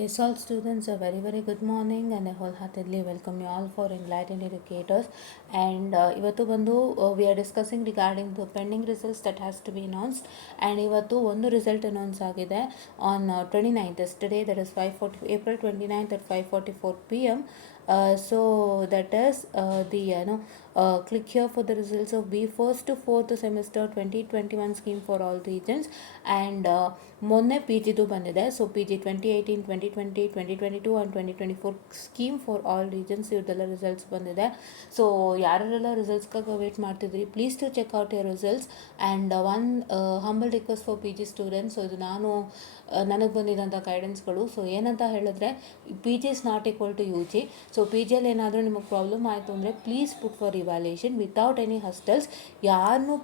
Yes, all students, a very good morning and I wholeheartedly welcome you all for Enlightened Educators. And ಇವತ್ತು ಬಂದು we are discussing regarding the pending results that has to be announced. And ಇವತ್ತು ಒಂದು result announce ಆಗಿದೆ on 29th yesterday, that is April 29th at 5:44 p.m. So that is click here for the results of B first to fourth semester 2021 scheme for all regions. And ಮೊನ್ನೆ P ಜಿದು ಬಂದಿದೆ. So P G 2018, 2020, 2022 and 2024 scheme for all regions ಇವ್ರದ್ದೆಲ್ಲ results ಬಂದಿದೆ. So ಯಾರೆಲ್ಲ ರಿಸಲ್ಟ್ಸ್ಗಾಗಿ wait ಮಾಡ್ತಿದ್ರಿ, please to check out your results. And one humble request for P G students. So ಇದು ನನಗೆ ಬಂದಿದ್ದಂಥ ಗೈಡೆನ್ಸ್ಗಳು. ಸೊ ಏನಂತ ಹೇಳಿದ್ರೆ, P G is not equal to U G. So P ಜಿಯಲ್ಲಿ ಏನಾದರೂ ನಿಮಗೆ ಪ್ರಾಬ್ಲಮ್ ಆಯಿತು ಅಂದರೆ please put for evaluation without any hassles. ಯಾರನ್ನೂ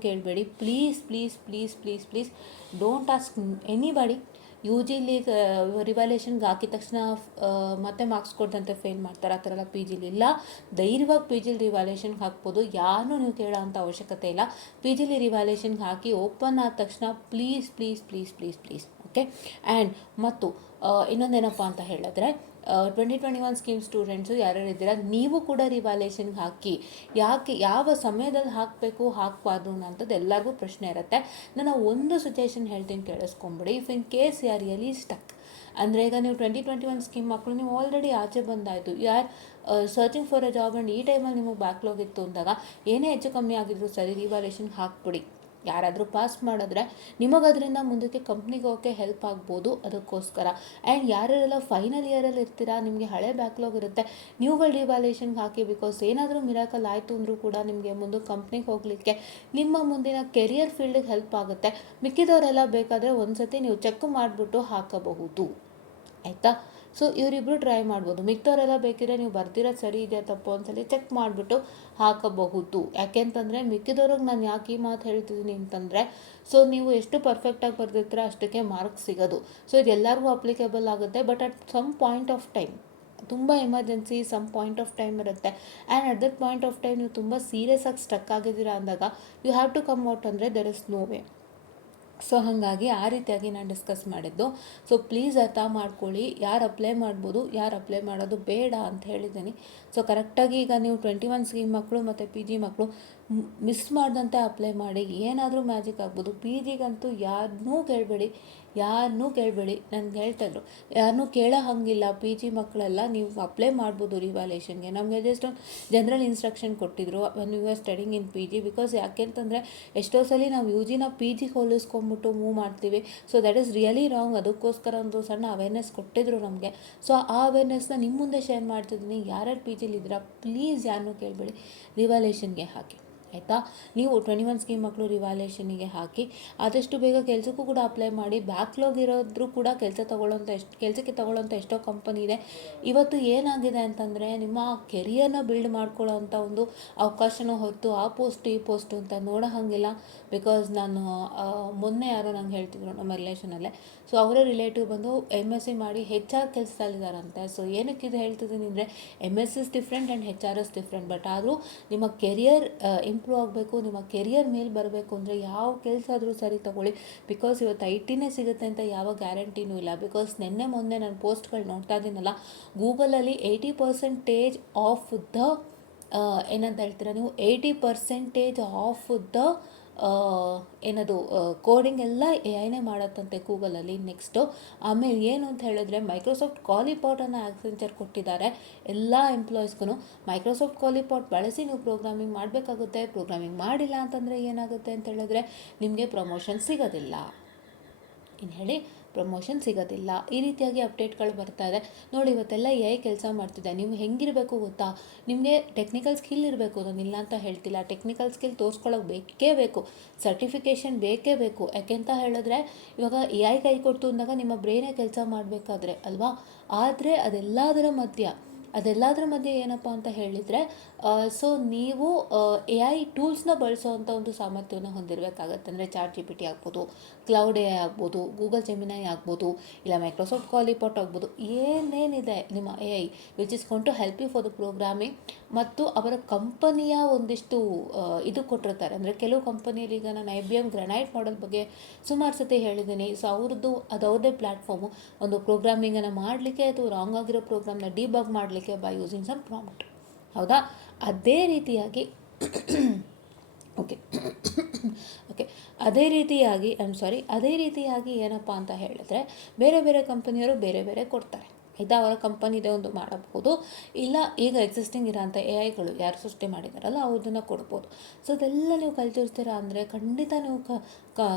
ಕೇಳಬೇಡಿ, please don't ask anybody. U ಜಿಲಿ ರಿವ್ಯಾಲ್ಯೂಯೇಷನ್ಗೆ ಹಾಕಿದ ತಕ್ಷಣ ಮತ್ತೆ ಮಾರ್ಕ್ಸ್ ಕೊಡ್ದಂತೆ ಫೇಲ್ ಮಾಡ್ತಾರೆ. ಆ ಥರ ಎಲ್ಲ ಪಿ ಜಿಲಿ ಇಲ್ಲ. ಧೈರ್ಯವಾಗಿ ಪಿ ಜಿಲಿ ರಿವ್ಯಾಲ್ಯೂಯೇಷನ್ಗೆ ಹಾಕ್ಬೋದು. ಯಾರನ್ನೂ ನೀವು ಕೇಳೋ ಅಂಥ ಅವಶ್ಯಕತೆ ಇಲ್ಲ. ಪಿ ಜಿಲಿ ರಿವ್ಯಾಲ್ಯೂಯೇಷನ್ಗೆ ಹಾಕಿ ಓಪನ್ ಆದ ತಕ್ಷಣ ಪ್ಲೀಸ್ ಓಕೆ. ಆ್ಯಂಡ್ ಮತ್ತು ಇನ್ನೊಂದೇನಪ್ಪ ಅಂತ ಹೇಳಿದ್ರೆ, 2021 ಸ್ಕೀಮ್ ಸ್ಟೂಡೆಂಟ್ಸು ಯಾರ್ಯಾರು ಇದ್ದೀರಾ, ನೀವು ಕೂಡ ರಿವ್ಯಾಲ್ಯೂಯೇಷನ್ಗೆ ಹಾಕಿ. ಯಾವ ಸಮಯದಲ್ಲಿ ಹಾಕಬಾರ್ದು ಅನ್ನೋಂಥದ್ದು ಎಲ್ಲರಿಗೂ ಪ್ರಶ್ನೆ ಇರುತ್ತೆ. ನಾನು ಒಂದು ಸಜೆಷನ್ ಹೇಳ್ತೀನಿ, ಕೇಳಿಸ್ಕೊಂಬಿಡಿ. If in case you are really stuck ಅಂದರೆ, ಈಗ ನೀವು 2021 ಸ್ಕೀಮ್ ಮಕ್ಕಳು ನೀವು ಆಲ್ರೆಡಿ ಆಚೆ ಬಂದಾಯಿತು, you are searching for a job and ಈ ಟೈಮಲ್ಲಿ ನಿಮಗೆ ಬ್ಯಾಕ್ಲಾಗ್ ಇತ್ತು ಅಂದಾಗ ಏನೇ ಹೆಚ್ಚು ಕಮ್ಮಿ ಆಗಿದ್ರು ಸರಿ, ರಿವ್ಯಾಲ್ಯೂಯೇಷನ್ಗೆ ಹಾಕ್ಬಿಡಿ. ಯಾರಾದರೂ ಪಾಸ್ ಮಾಡಿದ್ರೆ ನಿಮಗದರಿಂದ ಮುಂದಕ್ಕೆ ಕಂಪ್ನಿಗೆ ಹೋಗೋಕ್ಕೆ ಹೆಲ್ಪ್ ಆಗ್ಬೋದು. ಅದಕ್ಕೋಸ್ಕರ ಆ್ಯಂಡ್ ಯಾರೆಲ್ಲ ಫೈನಲ್ ಇಯರಲ್ಲಿ ಇರ್ತೀರಾ, ನಿಮಗೆ ಹಳೆ ಬ್ಯಾಕ್ಲಾಗ್ ಇರುತ್ತೆ, ನೀವುಗಳು ರಿವ್ಯಾಲ್ಯೂಯೇಷನ್ಗೆ ಹಾಕಿ. ಬಿಕಾಸ್ ಏನಾದರೂ ಮಿರಾಕಲ್ ಆಯಿತು ಅಂದರೂ ಕೂಡ ನಿಮಗೆ ಮುಂದೆ ಕಂಪ್ನಿಗೆ ಹೋಗಲಿಕ್ಕೆ, ನಿಮ್ಮ ಮುಂದಿನ ಕೆರಿಯರ್ ಫೀಲ್ಡಿಗೆ ಹೆಲ್ಪ್ ಆಗುತ್ತೆ. ಮಿಕ್ಕಿದವರೆಲ್ಲ ಬೇಕಾದರೆ ಒಂದು ಸತಿ ನೀವು ಚೆಕ್ ಮಾಡಿಬಿಟ್ಟು ಹಾಕಬಹುದು, ಆಯಿತಾ? ಸೊ ಇವರಿಬ್ಬರು ಟ್ರೈ ಮಾಡ್ಬೋದು. ಮಿಕ್ತವರೆಲ್ಲ ಬೇಕಿದ್ರೆ ನೀವು ಬರ್ದಿರೋದು ಸರಿ ಇದೆಯಾ ತಪ್ಪು ಒಂದ್ಸಲಿ ಚೆಕ್ ಮಾಡಿಬಿಟ್ಟು ಹಾಕಬಹುದು. ಯಾಕೆಂತಂದರೆ ಮಿಕ್ಕಿದವ್ರಿಗೆ ನಾನು ಯಾಕೆ ಈ ಮಾತು ಹೇಳ್ತಿದ್ದೀನಿ ಅಂತಂದರೆ, ಸೊ ನೀವು ಎಷ್ಟು ಪರ್ಫೆಕ್ಟಾಗಿ ಬರ್ದಿರ್ತೀರ ಅಷ್ಟಕ್ಕೆ ಮಾರ್ಕ್ಸ್ ಸಿಗೋದು. ಸೊ ಇದು ಎಲ್ಲರಿಗೂ ಅಪ್ಲಿಕೇಬಲ್ ಆಗುತ್ತೆ. But at some point of time, ತುಂಬ emergency some point of time ಇರುತ್ತೆ. And at that point of time ನೀವು ತುಂಬ ಸೀರಿಯಸ್ ಆಗಿ ಸ್ಟಕ್ ಆಗಿದ್ದೀರಾ ಅಂದಾಗ you have to come out ಅಂದರೆ there is no way. So ಹಾಗಾಗಿ ಆ ರೀತಿಯಾಗಿ ನಾನು ಡಿಸ್ಕಸ್ ಮಾಡಿದ್ದು. ಸೊ ಪ್ಲೀಸ್ ಅರ್ಥ ಮಾಡ್ಕೊಳ್ಳಿ, ಯಾರು ಅಪ್ಲೈ ಮಾಡ್ಬೋದು, ಯಾರು ಅಪ್ಲೈ ಮಾಡೋದು ಬೇಡ ಅಂತ ಹೇಳಿದ್ದೀನಿ. ಸೊ ಕರೆಕ್ಟಾಗಿ ಈಗ ನೀವು 21 ಸ್ಕೀಮ್ ಮಕ್ಕಳು ಮತ್ತು ಪಿ ಜಿ ಮಕ್ಕಳು ಮಿಸ್ ಮಾಡ್ದಂತೆ ಅಪ್ಲೈ ಮಾಡಿ. ಏನಾದರೂ ಮ್ಯಾಜಿಕ್ ಆಗ್ಬೋದು. ಪಿ ಜಿಗಂತೂ ಯಾರನ್ನೂ ಕೇಳಬೇಡಿ. ನನಗೆ ಹೇಳ್ತಾಯಿದ್ರು, ಯಾರನ್ನೂ ಕೇಳೋ ಹಾಗಿಲ್ಲ. ಪಿ ಜಿ ಮಕ್ಕಳೆಲ್ಲ ನೀವು ಅಪ್ಲೈ ಮಾಡ್ಬೋದು ರಿವ್ಯಾಲ್ಯೂಯೇಷನ್ಗೆ. ನಮಗೆ ಜಸ್ಟ್ ಒಂದು ಜನರಲ್ ಇನ್ಸ್ಟ್ರಕ್ಷನ್ ಕೊಟ್ಟಿದ್ರು when you are studying in P G. Because ಯಾಕೆಂತಂದರೆ ಎಷ್ಟೋ ಸಲ ನಾವು ಯು ಜಿನ ಪಿ ಜಿಗೆ ಹೋಲಿಸ್ಕೊಂಬಿಟ್ಟು ಮೂವ್ ಮಾಡ್ತೀವಿ. So that is really wrong. ಅದಕ್ಕೋಸ್ಕರ ಒಂದು ಸಣ್ಣ ಅವೇರ್ನೆಸ್ ಕೊಟ್ಟಿದ್ರು ನಮಗೆ. ಸೊ ಆ ಅವೇರ್ನೆಸ್ನ ನಿಮ್ಮ ಮುಂದೆ ಶೇರ್ ಮಾಡ್ತಿದ್ದೀನಿ. ಯಾರ್ಯಾರು ಪಿ ಜಿಲಿದ್ದೀರಾ ಪ್ಲೀಸ್ ಯಾರನ್ನೂ ಕೇಳಬೇಡಿ, ರಿವ್ಯಾಲ್ಯೂಯೇಷನ್ಗೆ ಹಾಕಿ, ಆಯಿತಾ? ನೀವು 21 ಸ್ಕೀಮ್ ಮಕ್ಕಳು ರಿವ್ಯಾಲ್ಯೂಯೇಷನಿಗೆ ಹಾಕಿ. ಆದಷ್ಟು ಬೇಗ ಕೆಲಸಕ್ಕೂ ಕೂಡ ಅಪ್ಲೈ ಮಾಡಿ. ಬ್ಯಾಕ್ಲಾಗ್ ಇರೋದ್ರೂ ಕೂಡ ಕೆಲಸಕ್ಕೆ ತಗೊಳ್ಳೋಂಥ ಎಷ್ಟೋ ಕಂಪನಿ ಇದೆ. ಇವತ್ತು ಏನಾಗಿದೆ ಅಂತಂದರೆ, ನಿಮ್ಮ ಕೆರಿಯರ್ನ ಬಿಲ್ಡ್ ಮಾಡ್ಕೊಳ್ಳೋ ಅಂಥ ಒಂದು ಅವಕಾಶನೂ ಹೊರತು ಆ ಪೋಸ್ಟು ಈ ಪೋಸ್ಟು ಅಂತ ನೋಡೋ ಹಾಗಿಲ್ಲ. ಬಿಕಾಸ್ ನಾನು ಮೊನ್ನೆ ಯಾರೋ ನಂಗೆ ಹೇಳ್ತಿದ್ರು ನಮ್ಮ ರಿಲೇಷನಲ್ಲೇ. ಸೊ ಅವರ ರಿಲೇಟಿವ್ ಬಂದು MSc ಮಾಡಿ HR ಕೆಲಸದಲ್ಲಿದ್ದಾರಂತೆ. ಸೊ ಏನಕ್ಕೆ ಇದು ಹೇಳ್ತಿದ್ದೀನಿ ಅಂದರೆ, MS is different and HR is different. But ಆದರೂ ನಿಮ್ಮ ಕೆರಿಯರ್ ಇಂಪ್ರೂವ್ ಆಗಬೇಕು, ನಿಮ್ಮ ಕೆರಿಯರ್ ಮೇಲೆ ಬರಬೇಕು ಅಂದರೆ ಯಾವ ಕೆಲಸ ಆದರೂ ಸರಿ ತಗೊಳ್ಳಿ. ಬಿಕಾಸ್ ಇವತ್ತು IT ಸಿಗುತ್ತೆ ಅಂತ ಯಾವ ಗ್ಯಾರಂಟಿನೂ ಇಲ್ಲ. ಬಿಕಾಸ್ ಮೊನ್ನೆ ನಾನು ಪೋಸ್ಟ್ಗಳು ನೋಡ್ತಾ ಇದ್ದೀನಲ್ಲ, ಗೂಗಲಲ್ಲಿ 80% ಆಫ್ ದ ಏನಂತ ಹೇಳ್ತೀರಾ ನೀವು, 80% ಆಫ್ ದ ಏನದು ಕೋಡಿಂಗ್ ಎಲ್ಲ AI ಮಾಡತ್ತಂತೆ ಗೂಗಲಲ್ಲಿ. ನೆಕ್ಸ್ಟು ಆಮೇಲೆ ಏನು ಅಂತ ಹೇಳಿದ್ರೆ, ಮೈಕ್ರೋಸಾಫ್ಟ್ ಕಾಲಿಪಾಟನ್ನು ಆಕ್ಸೆಂಚರ್ ಕೊಟ್ಟಿದ್ದಾರೆ ಎಲ್ಲ ಎಂಪ್ಲಾಯೀಸ್ಗೂ. ಮೈಕ್ರೋಸಾಫ್ಟ್ ಕಾಲಿಪಾಟ್ ಬಳಸಿ ನೀವು ಪ್ರೋಗ್ರಾಮಿಂಗ್ ಮಾಡಬೇಕಾಗುತ್ತೆ. ಪ್ರೋಗ್ರಾಮಿಂಗ್ ಮಾಡಿಲ್ಲ ಅಂತಂದರೆ ಏನಾಗುತ್ತೆ ಅಂತ ಹೇಳಿದ್ರೆ, ನಿಮಗೆ ಪ್ರಮೋಷನ್ ಸಿಗೋದಿಲ್ಲ. ಪ್ರಮೋಷನ್ ಸಿಗೋದಿಲ್ಲ. ಈ ರೀತಿಯಾಗಿ ಅಪ್ಡೇಟ್ಗಳು ಬರ್ತಾ ಇದೆ ನೋಡಿ. ಇವತ್ತೆಲ್ಲ AI ಕೆಲಸ ಮಾಡ್ತಿದೆ. ನೀವು ಹೆಂಗಿರಬೇಕು ಗೊತ್ತಾ, ನಿಮಗೆ ಟೆಕ್ನಿಕಲ್ ಸ್ಕಿಲ್ ಇರಬೇಕು. ನಾನು ಇಲ್ಲ ಅಂತ ಹೇಳ್ತಿಲ್ಲ. ಟೆಕ್ನಿಕಲ್ ಸ್ಕಿಲ್ ತೋರಿಸ್ಕೊಳ್ಳೋಕೆ ಬೇಕೇ ಬೇಕು, ಸರ್ಟಿಫಿಕೇಷನ್ ಬೇಕೇ ಬೇಕು. ಯಾಕೆಂತ ಹೇಳಿದ್ರೆ, ಇವಾಗ AI ಕೈ ಕೊಡ್ತು ಅಂದಾಗ ನಿಮ್ಮ ಬ್ರೈನೇ ಕೆಲಸ ಮಾಡಬೇಕಾದ್ರೆ ಅಲ್ವಾ. ಆದರೆ ಅದೆಲ್ಲದರ ಮಧ್ಯೆ ಏನಪ್ಪ ಅಂತ ಹೇಳಿದರೆ, ಸೊ ನೀವು AI ಟೂಲ್ಸ್ನ ಬಳಸೋವಂಥ ಒಂದು ಸಾಮರ್ಥ್ಯವನ್ನು ಹೊಂದಿರಬೇಕಾಗತ್ತೆ. ಅಂದರೆ ChatGPT ಆಗ್ಬೋದು, ಕ್ಲೌಡ್ ಎ ಆಗ್ಬೋದು, ಗೂಗಲ್ ಜೆಮಿನೈ ಆಗ್ಬೋದು, ಇಲ್ಲ ಮೈಕ್ರೋಸಾಫ್ಟ್ ಕಾಲಿಪಾಟ್ ಆಗ್ಬೋದು, ಏನೇನಿದೆ ನಿಮ್ಮ A I which is going to help you for the programming. ಮತ್ತು ಅವರ ಕಂಪನಿಯ ಒಂದಿಷ್ಟು ಇದು ಕೊಟ್ಟಿರ್ತಾರೆ. ಅಂದರೆ ಕೆಲವು ಕಂಪನಿಯಲ್ಲಿ ಈಗ ನಾನು IBM ಗ್ರನೈಟ್ ಮಾಡೆಲ್ ಬಗ್ಗೆ ಸುಮಾರು ಸತಿ ಹೇಳಿದ್ದೀನಿ. ಸೊ ಅದು ಅವ್ರದ್ದೇ ಪ್ಲ್ಯಾಟ್ಫಾರ್ಮು ಒಂದು ಪ್ರೋಗ್ರಾಮಿಂಗನ್ನು ಮಾಡಲಿಕ್ಕೆ ಅಥವಾ ರಾಂಗ್ ಆಗಿರೋ ಪ್ರೋಗ್ರಾಮ್ನ ಡಿಬಗ್ ಮಾಡಲಿಕ್ಕೆ ಬೈ ಯೂಸಿಂಗ್ ಸಮ್ ಪ್ರಾಂಪ್ಟ್. ಹೌದಾ? ಅದೇ ರೀತಿಯಾಗಿ ಓಕೆ ಓಕೆ ಅದೇ ರೀತಿಯಾಗಿ ಏನಪ್ಪ ಅಂತ ಹೇಳಿದ್ರೆ ಬೇರೆ ಬೇರೆ ಕಂಪನಿಯವರು ಬೇರೆ ಬೇರೆ ಕೊಡ್ತಾರೆ. ಆಯಿತಾ? ಅವರ ಕಂಪನಿದೇ ಒಂದು ಮಾಡಬಹುದು, ಇಲ್ಲ ಈಗ ಎಕ್ಸಿಸ್ಟಿಂಗ್ ಇರೋಂಥ AI ಯಾರು ಸೃಷ್ಟಿ ಮಾಡಿದಾರಲ್ಲ ಅವ್ರದನ್ನು ಕೊಡ್ಬೋದು. ಸೊ ಅದೆಲ್ಲ ನೀವು ಕಲ್ತಿರ್ತೀರಾ ಅಂದರೆ ಖಂಡಿತ ನೀವು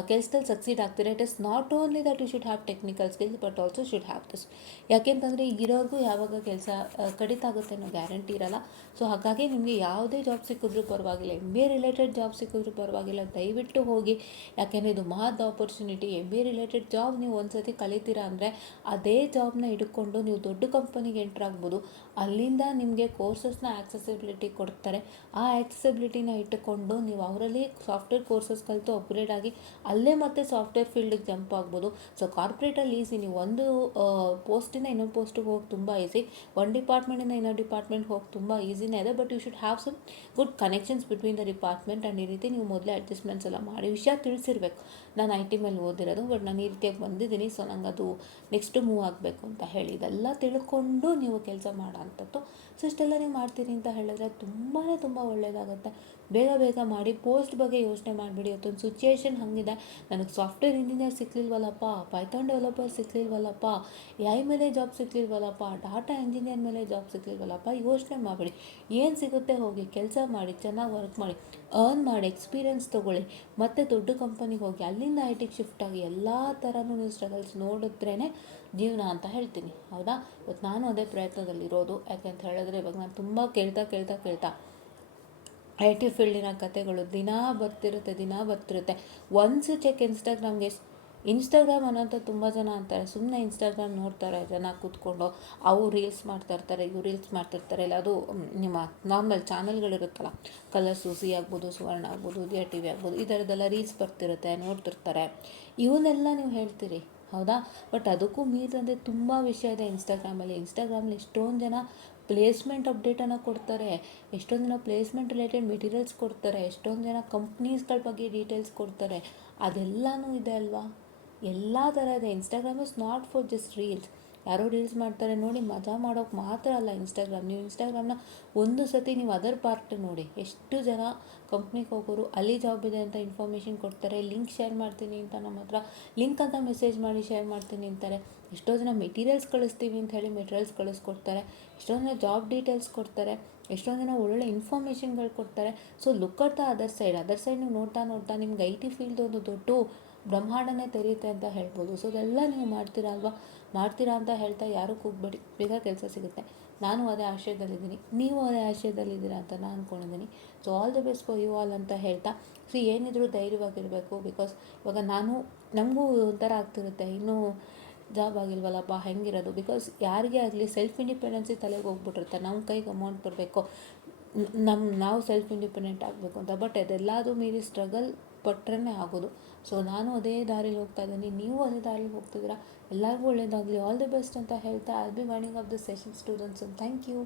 ಕೆಲಸದಲ್ಲಿ ಸಕ್ಸೀಡ್ ಆಗ್ತೀರಾ. It is not only that you should have technical skills but also should have this. ಯಾಕೆಂತಂದರೆ ಈಗಿರೋರ್ಗೂ ಯಾವಾಗ ಕೆಲಸ ಕಡಿತ ಆಗುತ್ತೆ ಅನ್ನೋ ಗ್ಯಾರಂಟಿ ಇರಲ್ಲ. ಸೊ ಹಾಗಾಗಿ ನಿಮಗೆ ಯಾವುದೇ ಜಾಬ್ ಸಿಕ್ಕಿದ್ರೂ ಪರವಾಗಿಲ್ಲ, MBA ರಿಲೇಟೆಡ್ ಜಾಬ್ ಸಿಕ್ಕಿದ್ರೂ ಪರವಾಗಿಲ್ಲ, ದಯವಿಟ್ಟು ಹೋಗಿ. ಯಾಕೆಂದರೆ ಇದು Mahad opportunity. MBA related job ನೀವು ಒಂದು ಸತಿ ಕಲಿತೀರಾ ಅಂದರೆ ಅದೇ ಜಾಬ್ನ ಹಿಡ್ಕೊಂಡು ನೀವು ದೊಡ್ಡ ಕಂಪನಿಗೆ ಎಂಟ್ರ್ ಆಗ್ಬೋದು. ಅಲ್ಲಿಂದ ನಿಮಗೆ ಕೋರ್ಸಸ್ನ ಆಕ್ಸೆಸಿಬಿಲಿಟಿ ಕೊಡ್ತಾರೆ. ಆ ಆಕ್ಸೆಸಿಬಿಲಿಟಿನ ಇಟ್ಟುಕೊಂಡು ನೀವು ಅವರಲ್ಲಿ ಸಾಫ್ಟ್ವೇರ್ ಕೋರ್ಸಸ್ ಕಲಿತು ಅಪ್ಗ್ರೇಡ್ ಆಗಿ ಅಲ್ಲೇ ಮತ್ತೆ ಸಾಫ್ಟ್ವೇರ್ ಫೀಲ್ಡಿಗೆ ಜಂಪ್ ಆಗ್ಬೋದು. ಸೊ ಕಾರ್ಪೊರೇಟಲ್ಲಿ ಈಸಿ. ನೀವು ಒಂದು ಪೋಸ್ಟಿಂದ ಇನ್ನೊಂದು ಪೋಸ್ಟಿಗೆ ಹೋಗಿ ತುಂಬ ಈಸಿ, ಒಂದು ಡಿಪಾರ್ಟ್ಮೆಂಟಿಂದ ಇನ್ನೊಂದು ಡಿಪಾರ್ಟ್ಮೆಂಟ್ಗೆ ಹೋಗಿ ತುಂಬ ಈಸಿನೇ ಇದೆ. But you should have some good connections between the department. And ಈ ರೀತಿ ನೀವು ಮೊದಲೇ ಅಡ್ಜಸ್ಟ್ಮೆಂಟ್ಸ್ ಎಲ್ಲ ಮಾಡಿ ವಿಷಯ ತಿಳಿಸಿರ್ಬೇಕು. ನಾನು IT ಮೇಲೆ ಓದಿರೋದು, ಬಟ್ ನಾನು ಈ ರೀತಿಯಾಗಿ ಬಂದಿದ್ದೀನಿ. ಸೊ ನಂಗೆ ಅದು ನೆಕ್ಸ್ಟ್ ಮೂವ್ ಆಗಬೇಕು ಅಂತ ಹೇಳಿ ಇದೆಲ್ಲ ತಿಳ್ಕೊಂಡು ನೀವು ಕೆಲಸ ಮಾಡೋ ಅಂಥದ್ದು. ಸೊ ಇಷ್ಟೆಲ್ಲ ನೀವು ಮಾಡ್ತೀರಿ ಅಂತ ಹೇಳಿದ್ರೆ ತುಂಬ ಒಳ್ಳೆಯದಾಗುತ್ತೆ. ಬೇಗ ಮಾಡಿ. ಪೋಸ್ಟ್ ಬಗ್ಗೆ ಯೋಚನೆ ಮಾಡಿಬಿಡಿ. ಇವತ್ತೊಂದು ಸಿಚುಯೇಷನ್ ಹಾಗಿದೆ, ನನಗೆ ಸಾಫ್ಟ್ವೇರ್ ಇಂಜಿನಿಯರ್ ಸಿಕ್ಕಲಿಲ್ವಲ್ಲಪ್ಪ, ಪೈಥಾನ್ ಡೆವಲಪರ್ ಸಿಕ್ಕಲಿಲ್ವಲ್ಲಪ್ಪ, AI ಮೇಲೆ ಜಾಬ್ ಸಿಕ್ಕಲಿಲ್ವಲ್ಲಪ್ಪ, ಡಾಟಾ ಇಂಜಿನಿಯರ್ ಮೇಲೆ ಜಾಬ್ ಸಿಕ್ಕಲಿಲ್ವಲ್ಲಪ್ಪ, ಯೋಚನೆ ಮಾಡಿಬಿಡಿ. ಏನು ಸಿಗುತ್ತೆ ಹೋಗಿ ಕೆಲಸ ಮಾಡಿ, ಚೆನ್ನಾಗಿ ವರ್ಕ್ ಮಾಡಿ, ಅರ್ನ್ ಮಾಡಿ, ಎಕ್ಸ್ಪೀರಿಯನ್ಸ್ ತೊಗೊಳ್ಳಿ, ಮತ್ತು ದೊಡ್ಡ ಕಂಪನಿಗೆ ಹೋಗಿ ಅಲ್ಲಿಂದ ITಗೆ ಶಿಫ್ಟ್ ಆಗಿ ಎಲ್ಲ ಥರನೂ ನೀವು ಸ್ಟ್ರಗಲ್ಸ್ ನೋಡಿದ್ರೇ ಜೀವನ ಅಂತ ಹೇಳ್ತೀನಿ. ಹೌದಾ? ಇವತ್ತು ನಾನು ಅದೇ ಪ್ರಯತ್ನದಲ್ಲಿರೋದು. ಯಾಕೆಂತ ಹೇಳಿದ್ರೆ ಇವಾಗ ನಾನು ತುಂಬ ಕೇಳ್ತಾ IT ಫೀಲ್ಡಿನ ಕತೆಗಳು ದಿನ ಬರ್ತಿರುತ್ತೆ. ಒನ್ಸ್ ಚೆಕ್ ಇನ್ಸ್ಟಾಗ್ರಾಮ್ ಅನ್ನೋಂಥ ತುಂಬ ಜನ ಅಂತಾರೆ, ಸುಮ್ಮನೆ ಇನ್ಸ್ಟಾಗ್ರಾಮ್ ನೋಡ್ತಾರೆ ಜನ ಕೂತ್ಕೊಂಡು. ಅವು ರೀಲ್ಸ್ ಮಾಡ್ತಾಯಿರ್ತಾರೆ, ಇವು ರೀಲ್ಸ್ ಮಾಡ್ತಿರ್ತಾರೆ. ಇಲ್ಲ ಅದು ನಿಮ್ಮ ನಾರ್ಮಲ್ ಚಾನಲ್ಗಳಿರುತ್ತಲ್ಲ, ಕಲರ್ಸು, ಝೀ ಆಗ್ಬೋದು, ಸುವರ್ಣ ಆಗ್ಬೋದು, ಉದಯ TV ಆಗ್ಬೋದು, ಈ ಥರದ್ದೆಲ್ಲ ರೀಲ್ಸ್ ಬರ್ತಿರುತ್ತೆ, ನೋಡ್ತಿರ್ತಾರೆ. ಇವನ್ನೆಲ್ಲ ನೀವು ಹೇಳ್ತೀರಿ. ಹೌದಾ? ಬಟ್ ಅದಕ್ಕೂ ಮೀರಿದಂತೆ ತುಂಬ ವಿಷಯ ಇದೆ ಇನ್ಸ್ಟಾಗ್ರಾಮಲ್ಲಿ ಎಷ್ಟೊಂದು ಜನ ಪ್ಲೇಸ್ಮೆಂಟ್ ಅಪ್ಡೇಟನ್ನು ಕೊಡ್ತಾರೆ, ಎಷ್ಟೊಂದು ಜನ ಪ್ಲೇಸ್ಮೆಂಟ್ ರಿಲೇಟೆಡ್ ಮೆಟೀರಿಯಲ್ಸ್ ಕೊಡ್ತಾರೆ, ಎಷ್ಟೊಂದು ಜನ ಕಂಪ್ನೀಸ್ಗಳ ಬಗ್ಗೆ ಡೀಟೇಲ್ಸ್ ಕೊಡ್ತಾರೆ. ಅದೆಲ್ಲನೂ ಇದೆ ಅಲ್ವಾ? ಎಲ್ಲ ಥರ ಇದೆ. Instagram is not for just reels. ಯಾರೋ ರೀಲ್ಸ್ ಮಾಡ್ತಾರೆ ನೋಡಿ ಮಜಾ ಮಾಡೋಕ್ಕೆ ಮಾತ್ರ ಅಲ್ಲ ಇನ್ಸ್ಟಾಗ್ರಾಮ್. ನೀವು ಇನ್ಸ್ಟಾಗ್ರಾಮ್ನ ಒಂದು ಸತಿ ನೀವು ಅದರ್ ಪಾರ್ಟ್ ನೋಡಿ, ಎಷ್ಟು ಜನ ಕಂಪ್ನಿಗೆ ಹೋಗೋರು ಅಲ್ಲಿ ಜಾಬ್ ಇದೆ ಅಂತ ಇನ್ಫಾರ್ಮೇಷನ್ ಕೊಡ್ತಾರೆ, ಲಿಂಕ್ ಶೇರ್ ಮಾಡ್ತೀನಿ ಅಂತ ನಮ್ಮ ಹತ್ರ ಲಿಂಕ್ ಅಂತ ಮೆಸೇಜ್ ಮಾಡಿ ಶೇರ್ ಮಾಡ್ತೀನಿ ಅಂತಾರೆ. ಎಷ್ಟೋ ಜನ ಮೆಟೀರಿಯಲ್ಸ್ ಕಳಿಸ್ತೀವಿ ಅಂತ ಹೇಳಿ ಮೆಟೀರಿಯಲ್ಸ್ ಕಳಿಸ್ಕೊಡ್ತಾರೆ, ಎಷ್ಟೊಂದು ಜನ ಜಾಬ್ ಡೀಟೇಲ್ಸ್ ಕೊಡ್ತಾರೆ, ಎಷ್ಟೊಂದು ಜನ ಒಳ್ಳೆ ಇನ್ಫಾರ್ಮೇಷನ್ಗಳು ಕೊಡ್ತಾರೆ. So look at the other side ನೀವು ನೋಡ್ತಾ ನಿಮ್ಗೆ IT ಫೀಲ್ಡ್ ಒಂದು ದೊಡ್ಡ ಬ್ರಹ್ಮಾಂಡನೇ ತೆರೆಯುತ್ತೆ ಅಂತ ಹೇಳ್ಬೋದು. ಸೊ ಅದೆಲ್ಲ ನೀವು ಮಾಡ್ತೀರಾ ಅಂತ ಹೇಳ್ತಾ ಯಾರೂ ಕೂಗಬೇಡಿ, ಬೇಗ ಕೆಲಸ ಸಿಗುತ್ತೆ. ನಾನು ಅದೇ ಆಶಯದಲ್ಲಿದ್ದೀನಿ, ನೀವು ಅದೇ ಆಶಯದಲ್ಲಿದ್ದೀರಾ ಅಂತ ನಾನು ಅಂದ್ಕೊಂಡಿದ್ದೀನಿ. So all the best for you all ಅಂತ ಹೇಳ್ತಾ, ಸೊ ಏನಿದ್ರು ಧೈರ್ಯವಾಗಿರಬೇಕು. ಬಿಕಾಸ್ ಇವಾಗ ನಮಗೂ ಒಂಥರ ಆಗ್ತಿರುತ್ತೆ, ಇನ್ನೂ ಜಾಬ್ ಆಗಿಲ್ವಲ್ಲಪ್ಪ ಹೆಂಗಿರೋದು. ಬಿಕಾಸ್ ಯಾರಿಗೇ ಆಗಲಿ ಸೆಲ್ಫ್ ಇಂಡಿಪೆಂಡೆನ್ಸಿ ತಲೆಗೆ ಹೋಗ್ಬಿಟ್ಟಿರುತ್ತೆ, ನಮ್ಮ ಕೈಗೆ ಅಮೌಂಟ್ ಬರಬೇಕು, ನಾವು ಸೆಲ್ಫ್ ಇಂಡಿಪೆಂಡೆಂಟ್ ಆಗಬೇಕು ಅಂತ. ಬಟ್ ಅದೆಲ್ಲದೂ ಮೀರಿ ಸ್ಟ್ರಗಲ್ ಪಟ್ರೇ ಆಗೋದು. ಸೊ ನಾನು ಅದೇ ದಾರಿಲಿ ಹೋಗ್ತಾ ಇದ್ದೀನಿ, ನೀವು ಅದೇ ದಾರಿಲಿ ಹೋಗ್ತಿದ್ದೀರಾ. ಎಲ್ಲರಿಗೂ ಒಳ್ಳೆಯದಾಗಲಿ, ಆಲ್ ದಿ ಬೆಸ್ಟ್ ಅಂತ ಹೇಳ್ತಾ I will be winding up the session students. Thank you.